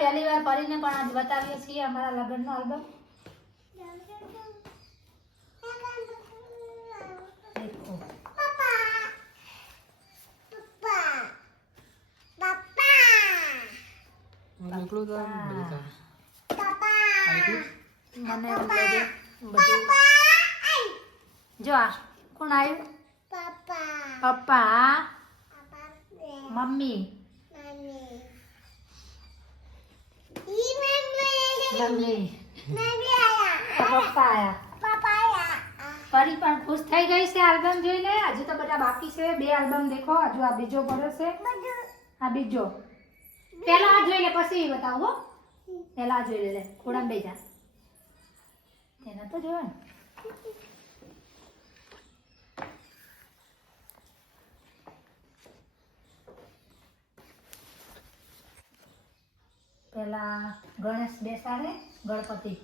પહેલી વાર પરીને પણ આજ બતાવીએ છીએ અમારા લગ્નનો આલ્બમ. મને એવું લાગે બધું. જો આ કોણ આવ્યું? પપ્પા, મમ્મી, મમ્મી, પપ્પા આયા. પરી પણ ખુશ થઈ ગઈ છે આલ્બમ જોઈને. હજુ તો બધા બાકી છે. 2 આલ્બમ દેખો. હજુ આ બીજો પડ્યો છે. આ બીજો પેલા આ જોઈ લે પછી બતાવો. પેલા આ જોઈ લે. ખોડામાં બેસી જા. તેને તો જોવે ને. પેલા ગણેશ બેસાડે, ગણપતિ